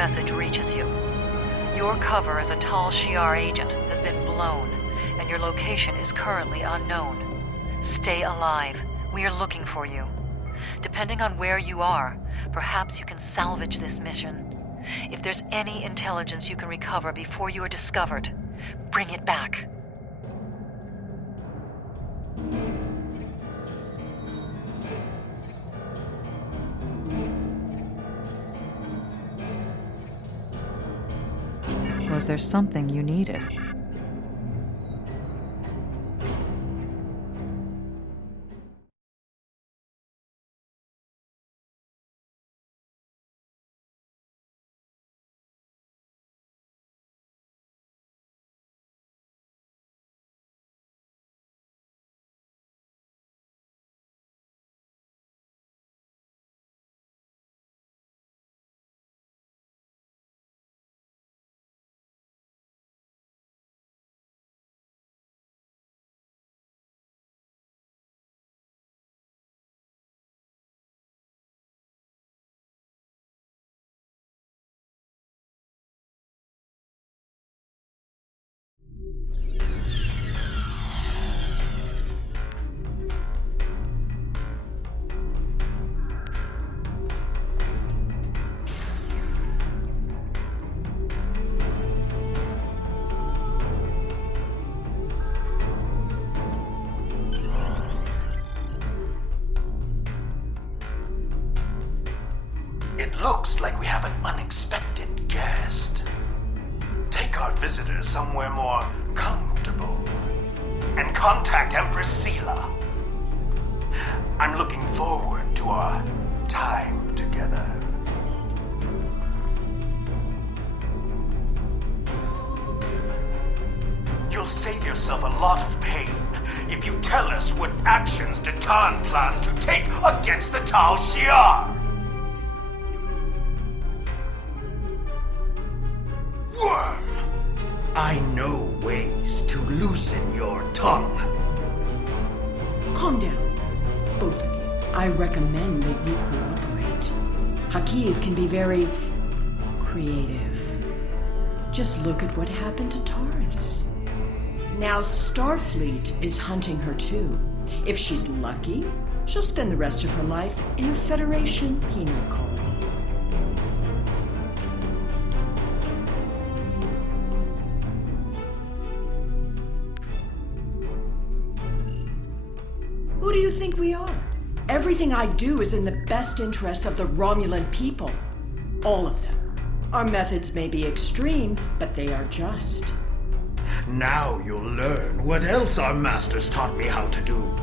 message reaches you. Your cover as a Tal Shiar agent has been blown, and your location is currently unknown. Stay alive. We are looking for you. Depending on where you are, perhaps you can salvage this mission. If there's any intelligence you can recover before you are discovered, bring it back. Was there something you needed? Looks like we have an unexpected guest. Take our visitor somewhere more comfortable and contact Empress Sela. I'm looking forward to our time together. You'll save yourself a lot of pain if you tell us what actions Datan plans to take against the Tal Shiar. Worm! I know ways to loosen your tongue. Calm down, both of you. I recommend that you cooperate. Hakiv can be very creative. Just look at what happened to Taurus. Now Starfleet is hunting her too. If she's lucky, she'll spend the rest of her life in a Federation penal colony. Who do you think we are? Everything I do is in the best interests of the Romulan people. All of them. Our methods may be extreme, but they are just. Now you'll learn what else our masters taught me how to do.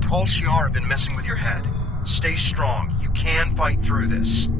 Tal Shiar have been messing with your head. Stay strong. You can fight through this.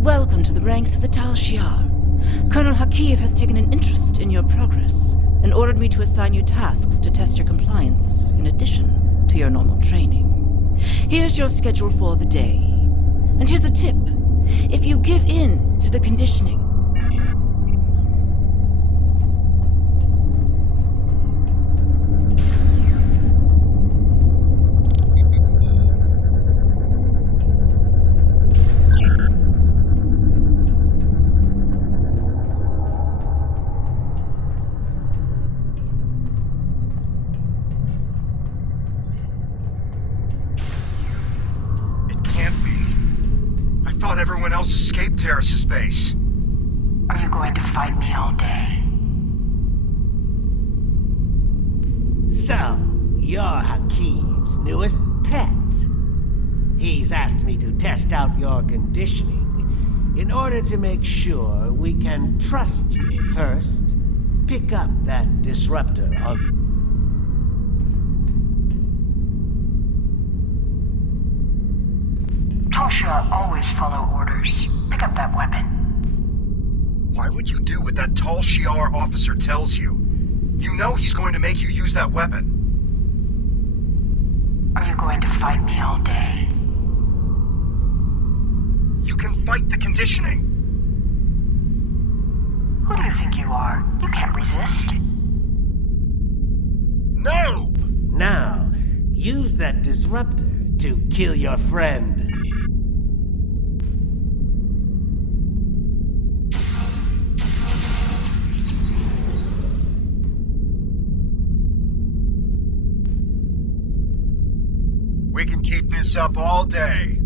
Welcome to the ranks of the Tal Shiar. Colonel Hakiv has taken an interest in your progress and ordered me to assign you tasks to test your compliance, in addition to your normal training. Here's your schedule for the day. And here's a tip. If you give in to the conditioning, Terrace's base. Are you going to fight me all day? So, you're Hakim's newest pet. He's asked me to test out your conditioning in order to make sure we can trust you. First, pick up that disruptor on... Tosha always follow orders. Pick up that weapon. Why would you do what that tall Shi'ar officer tells you? You know he's going to make you use that weapon. Are you going to fight me all day? You can fight the conditioning. Who do you think you are? You can't resist. No! Now, use that disruptor to kill your friend. We can keep this up all day.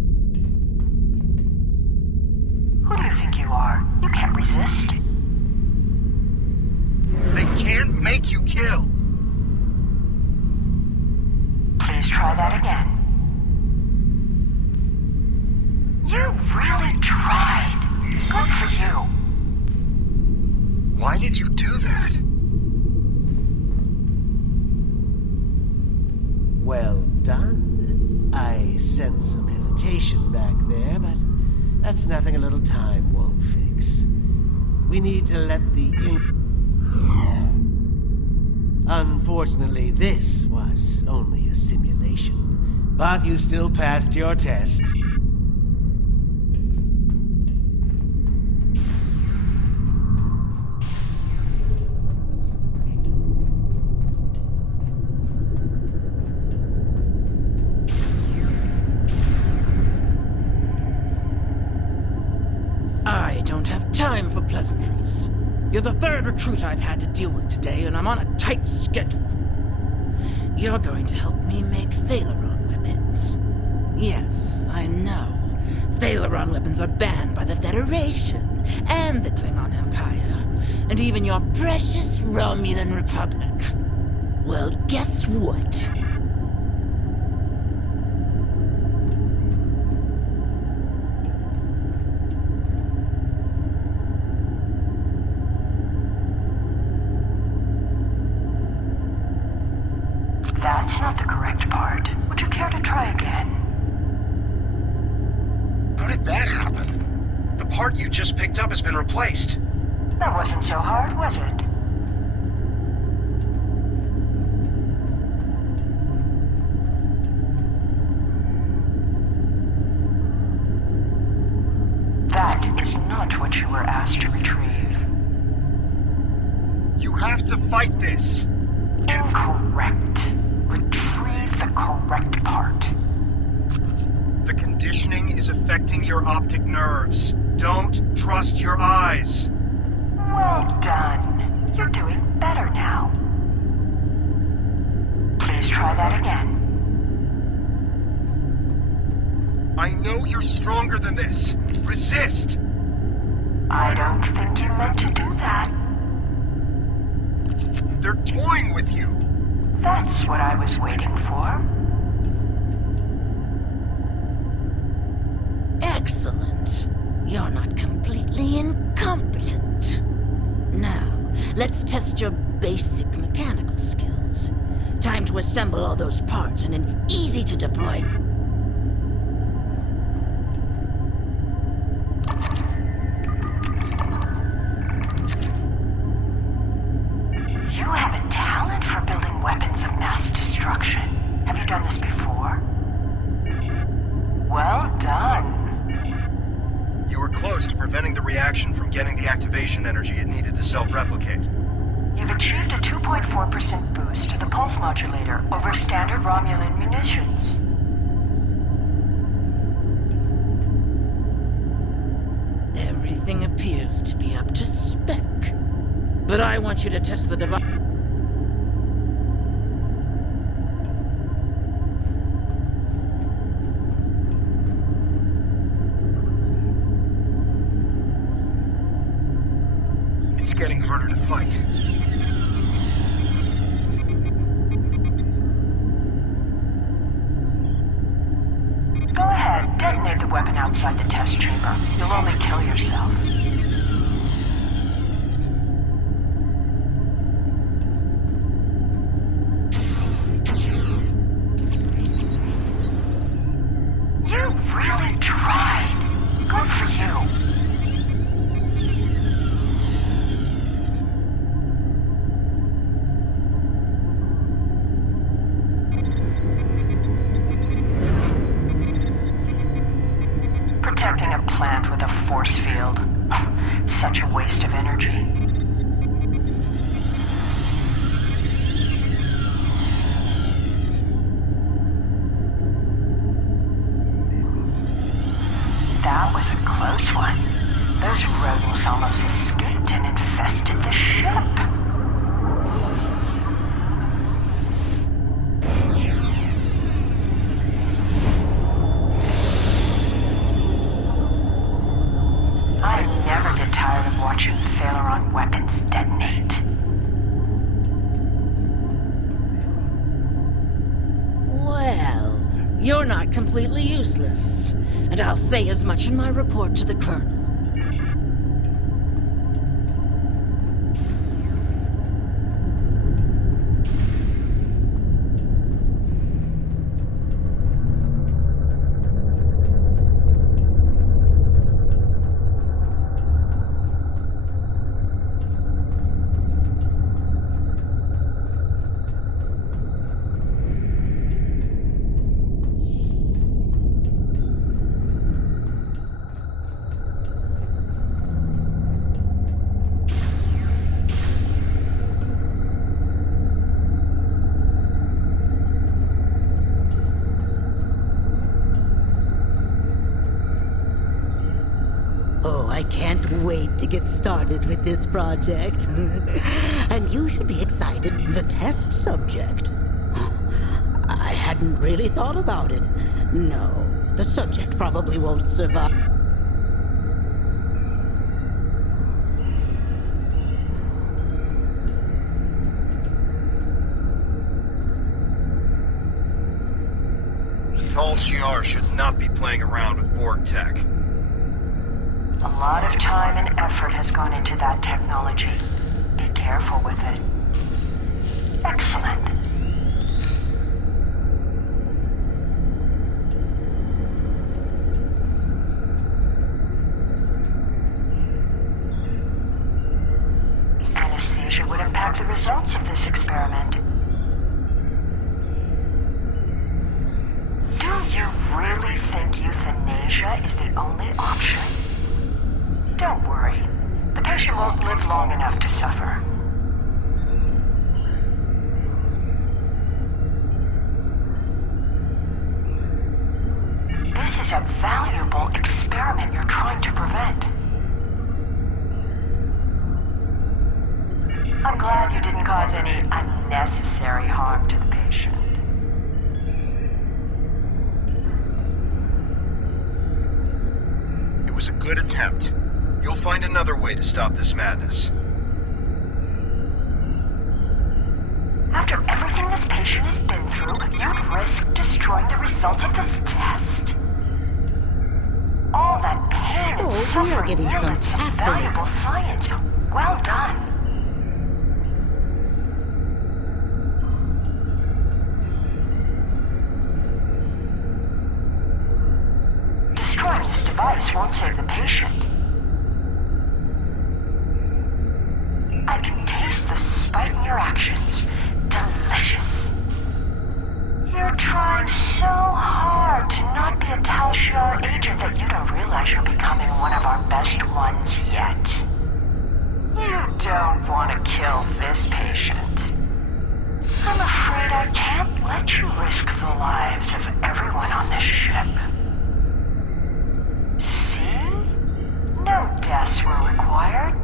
Who do you think you are? You can't resist. They can't make you kill. Please try that again. You really tried. Good for you. Why did you do that? Well done. I sense some hesitation back there, but that's nothing a little time won't fix. We need to let the Unfortunately, this was only a simulation, but you still passed your test. I don't have time for pleasantries. You're the third recruit I've had to deal with today, and I'm on a tight schedule. You're going to help me make Thaleron weapons. Yes, I know. Thaleron weapons are banned by the Federation, and the Klingon Empire, and even your precious Romulan Republic. Well, guess what? That's not the correct part. Would you care to try again? How did that happen? The part you just picked up has been replaced. That wasn't so hard, was it? That is not what you were asked to retrieve. You have to fight this. Incorrect. Retrieve the correct part. The conditioning is affecting your optic nerves. Don't trust your eyes. Well done. You're doing better now. Please try that again. I know you're stronger than this. Resist! I don't think you meant to do that. They're toying with you. That's what I was waiting for. Excellent. You're not completely incompetent. Now, let's test your basic mechanical skills. Time to assemble all those parts in an easy-to-deploy... You have a talent for building weapons of mass destruction. Have you done this before? Well done. You were close to preventing the reaction from getting the activation energy it needed to self-replicate. You've achieved a 2.4% boost to the pulse modulator over standard Romulan munitions. Everything appears to be up to spec. But I want you to test the device. outside the test chamber. You'll only kill yourself. You really tried. Good for you. Protecting a plant with a force field. Such a waste of energy. That was a close one. Those rodents almost escaped and infested the ship. I never get tired of watching Phaleron weapons detonate. Well, you're not completely useless. And I'll say as much in my report to the Colonel. I can't wait to get started with this project. And you should be excited, the test subject. I hadn't really thought about it. No, the subject probably won't survive. The Tal Shiar should not be playing around with Borg tech. A lot of time and effort has gone into that technology. Be careful with it. Excellent. Anesthesia would impact the results of this experiment. Do you really think euthanasia is the only option? Don't worry. The patient won't live long enough to suffer. This is a valuable experiment you're trying to prevent. I'm glad you didn't cause any unnecessary harm to the patient. It was a good attempt. You'll find another way to stop this madness. After everything this patient has been through, you'd risk destroying the results of this test. All that pain and Oh, we are suffering getting some limits some fascinating- valuable science. Well done. Destroying this device won't save the patient. I can taste the spite in your actions. Delicious. You're trying so hard to not be a Tal Shiar agent that you don't realize you're becoming one of our best ones yet. You don't want to kill this patient. I'm afraid I can't let you risk the lives of everyone on this ship. See? No deaths were required.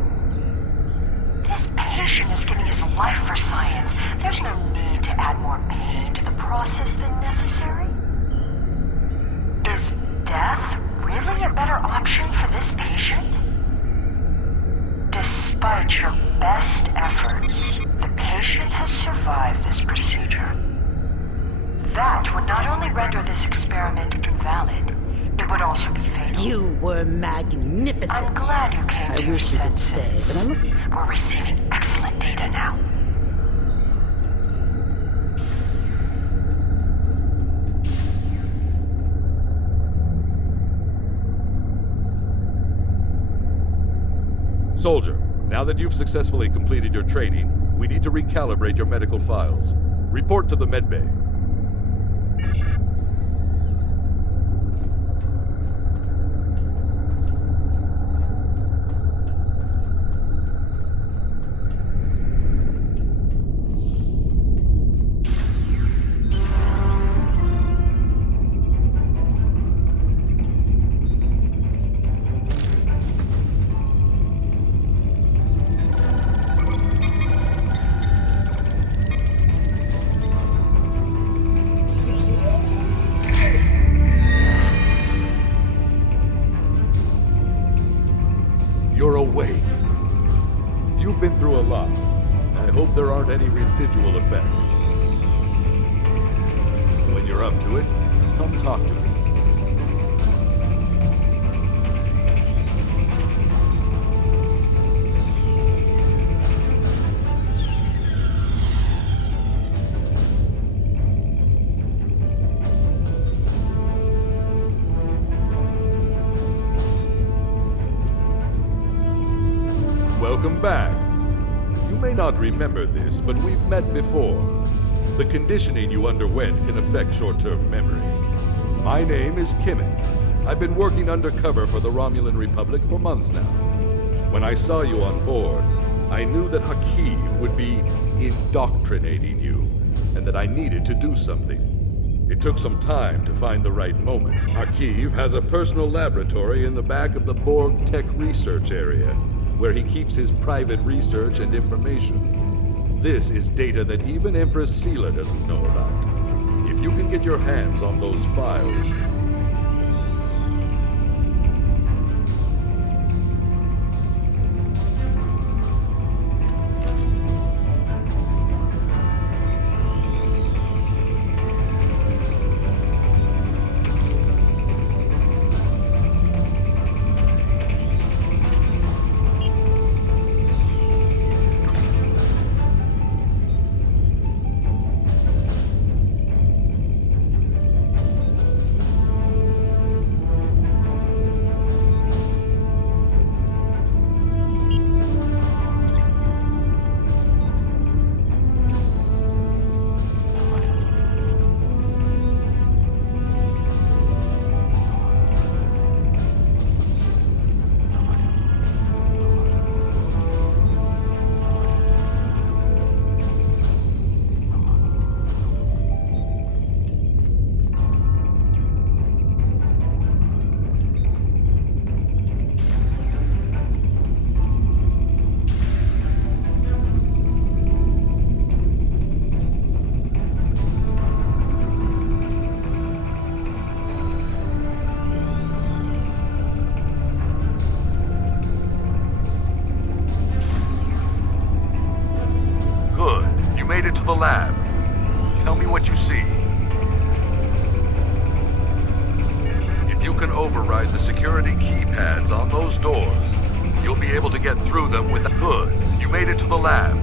This patient is giving his life for science. There's no need to add more pain to the process than necessary. Is death really a better option for this patient? Despite your best efforts, the patient has survived this procedure. That would not only render this experiment invalid, it it would also be fatal. You were magnificent. I'm glad you came to I your wish you could senses. stay, but I'm afraid. We're receiving excellent data now. Soldier, now that you've successfully completed your training, we need to recalibrate your medical files. Report to the medbay. You're awake. You've been through a lot. I hope there aren't any residual effects. When you're up to it, come talk to me. Welcome back. You may not remember this, but we've met before. The conditioning you underwent can affect short-term memory. My name is Kimmon. I've been working undercover for the Romulan Republic for months now. When I saw you on board, I knew that Hakiv would be indoctrinating you, and that I needed to do something. It took some time to find the right moment. Hakiv has a personal laboratory in the back of the Borg Tech Research Area, where he keeps his private research and information. This is data that even Empress Sela doesn't know about. If you can get your hands on those files... The lab. Tell me what you see. If you can override the security keypads on those doors, you'll be able to get through them with good. You made it to the lab.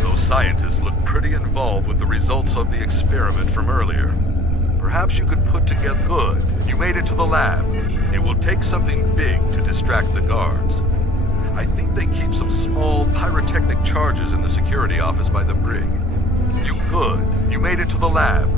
Those scientists look pretty involved with the results of the experiment from earlier. Perhaps you could put together good. You made it to the lab. It will take something big to distract the guards. I think they keep some small pyrotechnic charges in the security office by the brig. You could. You made it to the lab.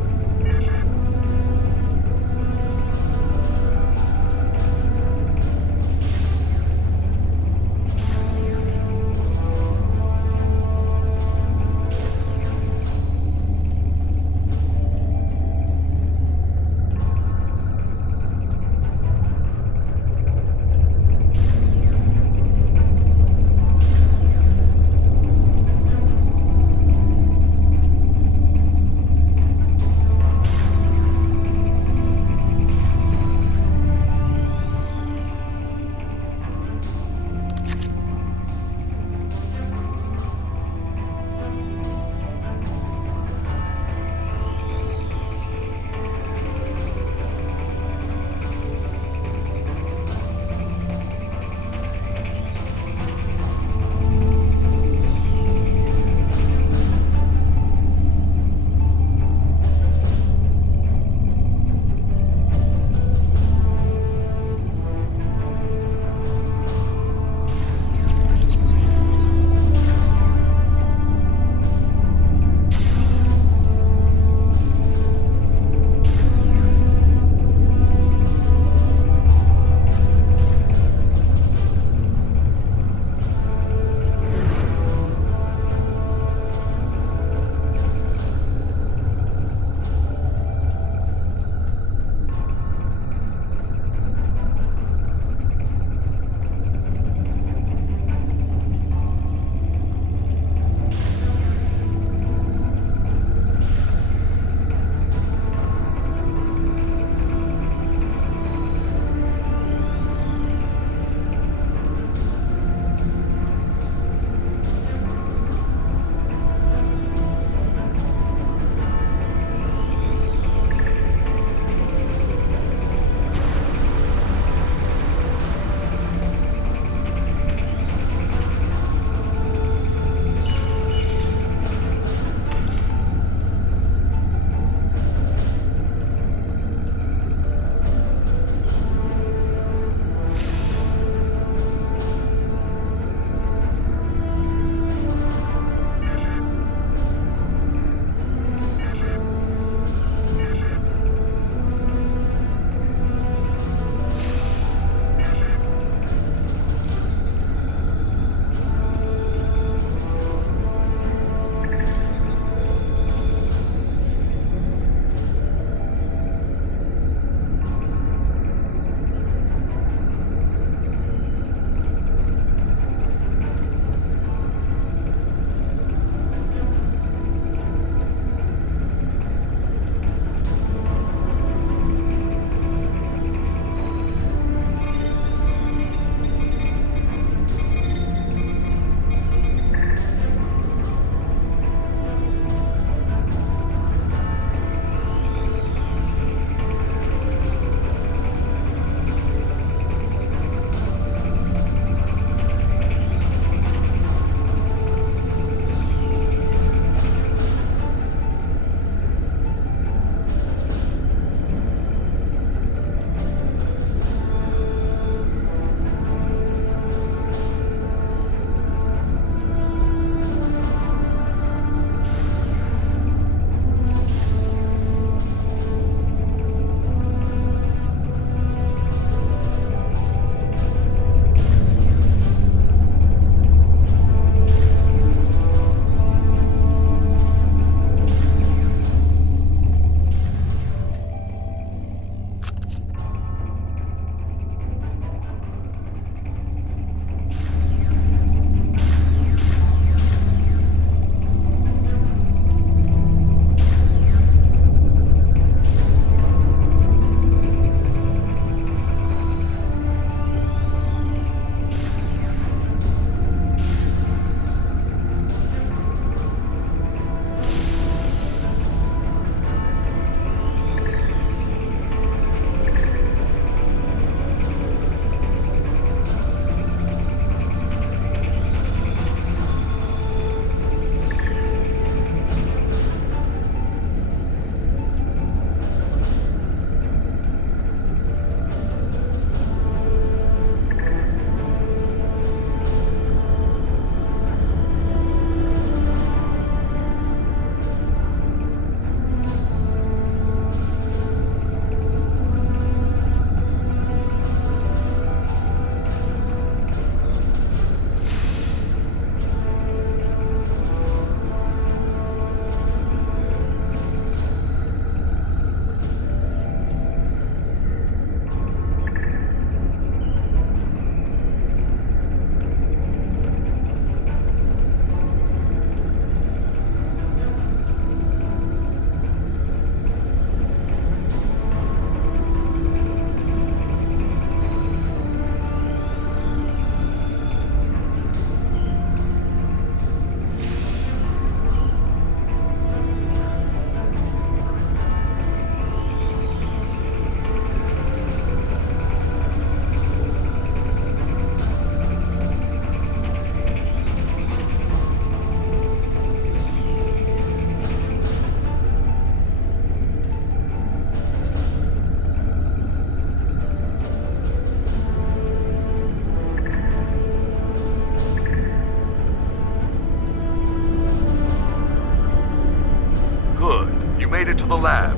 made it to the lab.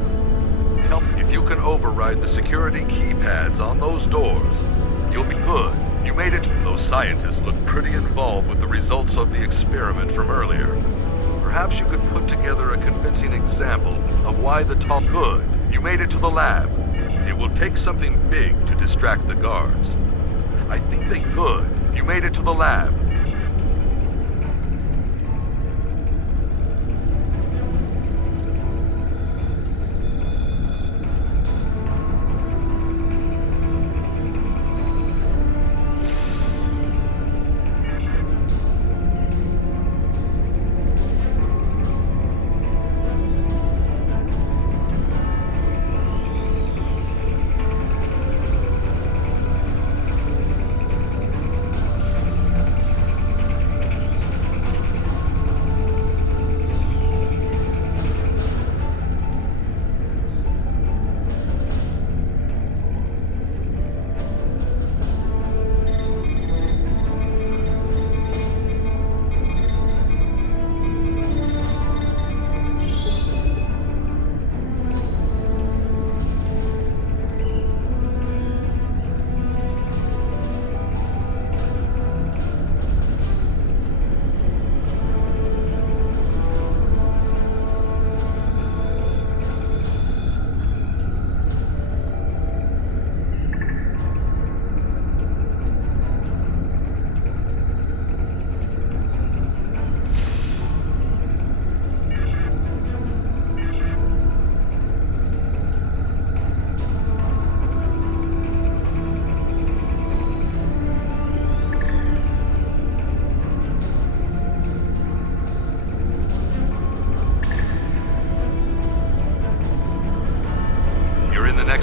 Tell me if you can override the security keypads on those doors. You'll be good. You made it. Those scientists look pretty involved with the results of the experiment from earlier. Perhaps you could put together a convincing example of why the tall good. You made it to the lab. It will take something big to distract the guards. I think they could. You made it to the lab.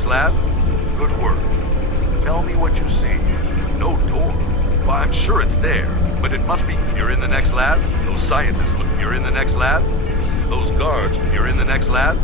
Lab? Good work. Tell me what you see. No door. Well, I'm sure it's there, but it must be. You're in the next lab? Those scientists look. You're in the next lab? Those guards. You're in the next lab?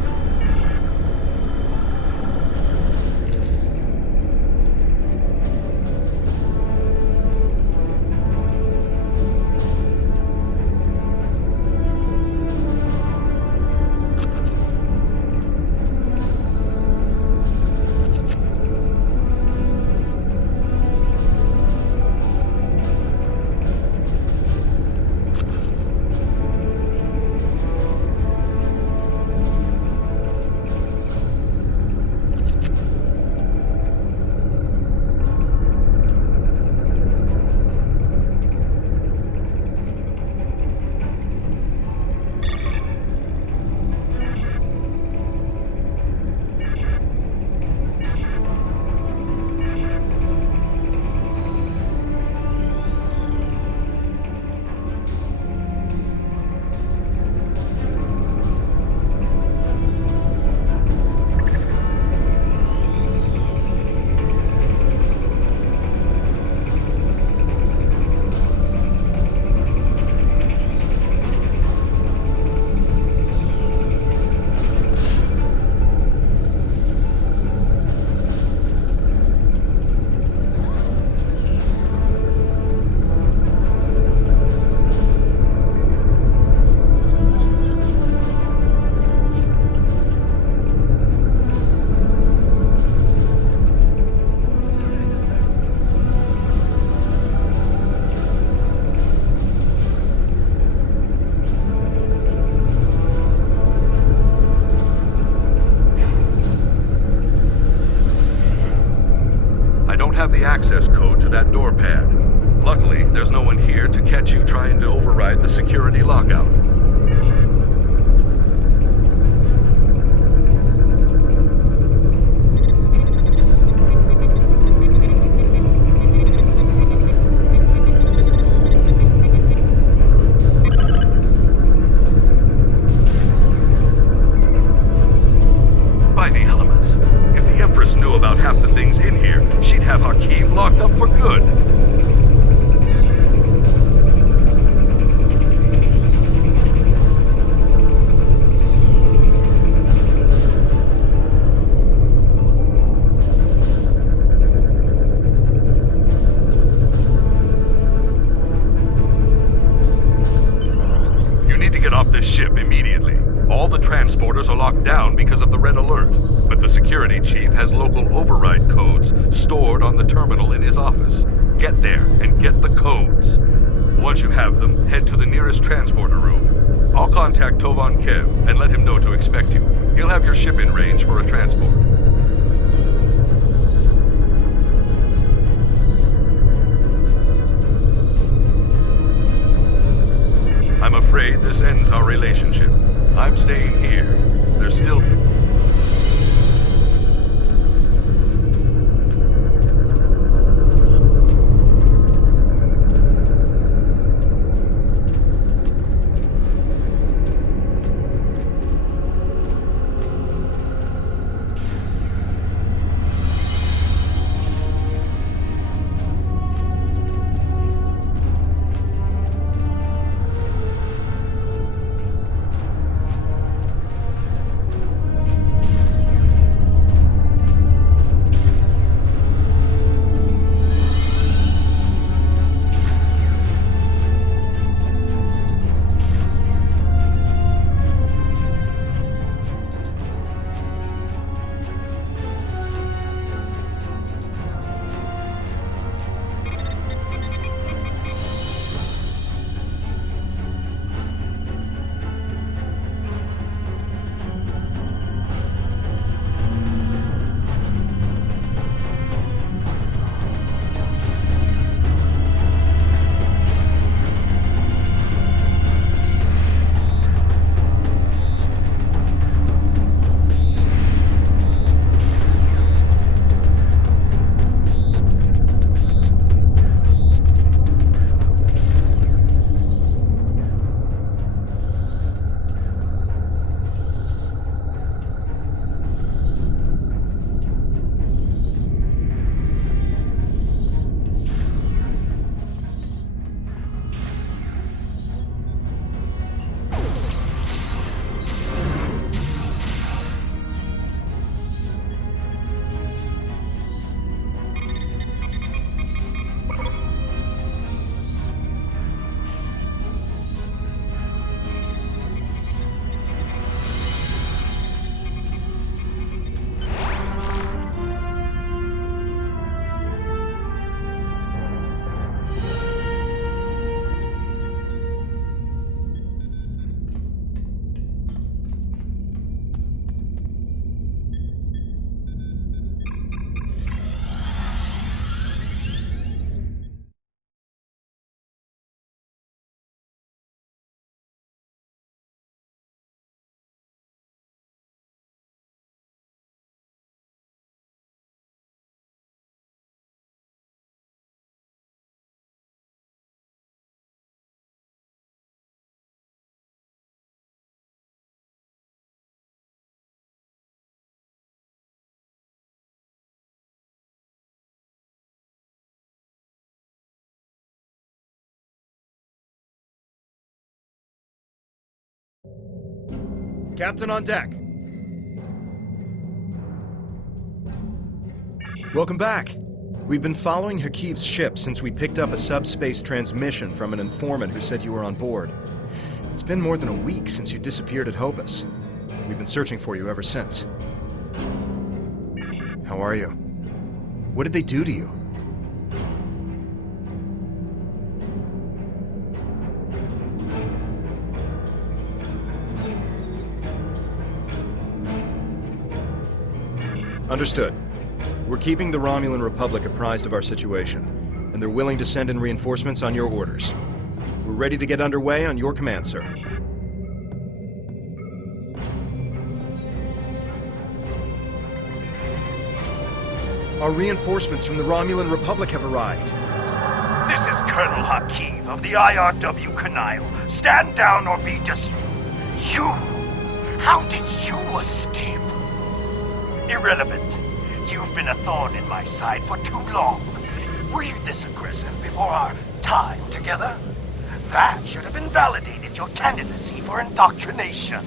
Have the access code to that door pad. Luckily, there's no one here to catch you trying to override the security lockout. By the elements, if the Empress knew about half the things in here, she'd have Hakim locked up for good. You need to get off this ship immediately. All the transporters are locked down red alert, but the security chief has local override codes stored on the terminal in his office. Get there and get the codes. Once you have them, head to the nearest transporter room. I'll contact Tovan Kev and let him know to expect you. He'll have your ship in range for a transport. I'm afraid this ends our relationship. I'm staying here. There's still... Captain on deck. Welcome back. We've been following Hakiv's ship since we picked up a subspace transmission from an informant who said you were on board. It's been more than a week since you disappeared at Hopus. We've been searching for you ever since. How are you? What did they do to you? Understood. We're keeping the Romulan Republic apprised of our situation, and they're willing to send in reinforcements on your orders. We're ready to get underway on your command, sir. Our reinforcements from the Romulan Republic have arrived. This is Colonel Hakiv of the IRW Canile. Stand down or be You! How did you escape? Irrelevant. You've been a thorn in my side for too long. Were you this aggressive before our time together? That should have invalidated your candidacy for indoctrination.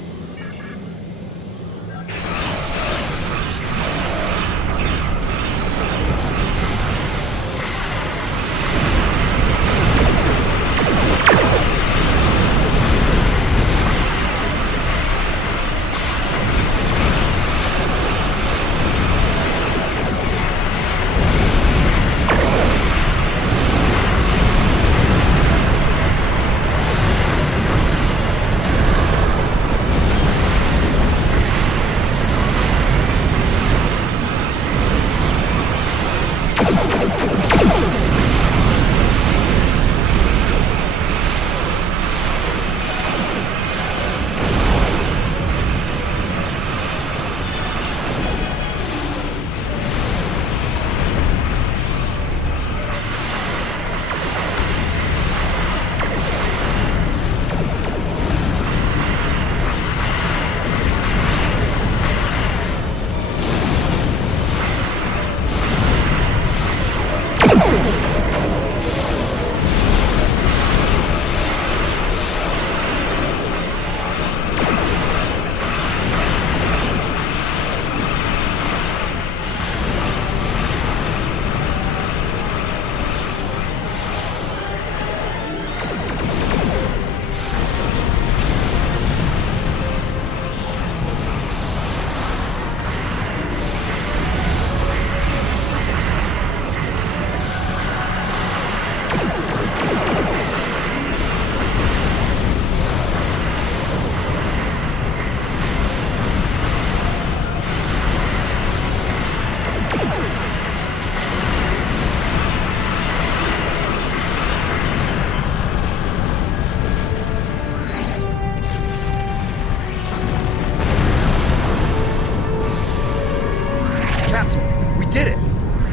Captain, we did it!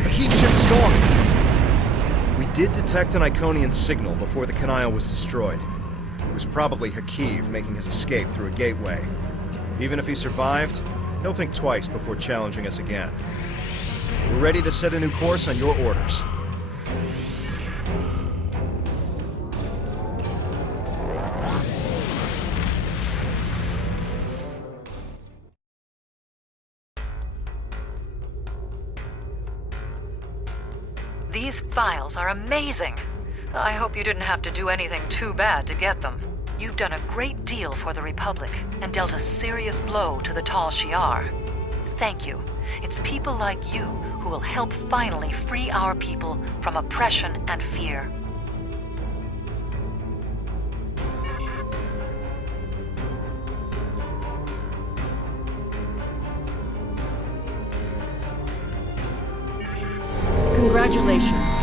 Hakiv's ship is gone! We did detect an Iconian signal before the Canile was destroyed. It was probably Hakiv making his escape through a gateway. Even if he survived, he'll think twice before challenging us again. We're ready to set a new course on your orders. These files are amazing. I hope you didn't have to do anything too bad to get them. You've done a great deal for the Republic and dealt a serious blow to the Tal Shiar. Thank you. It's people like you who will help finally free our people from oppression and fear. Congratulations,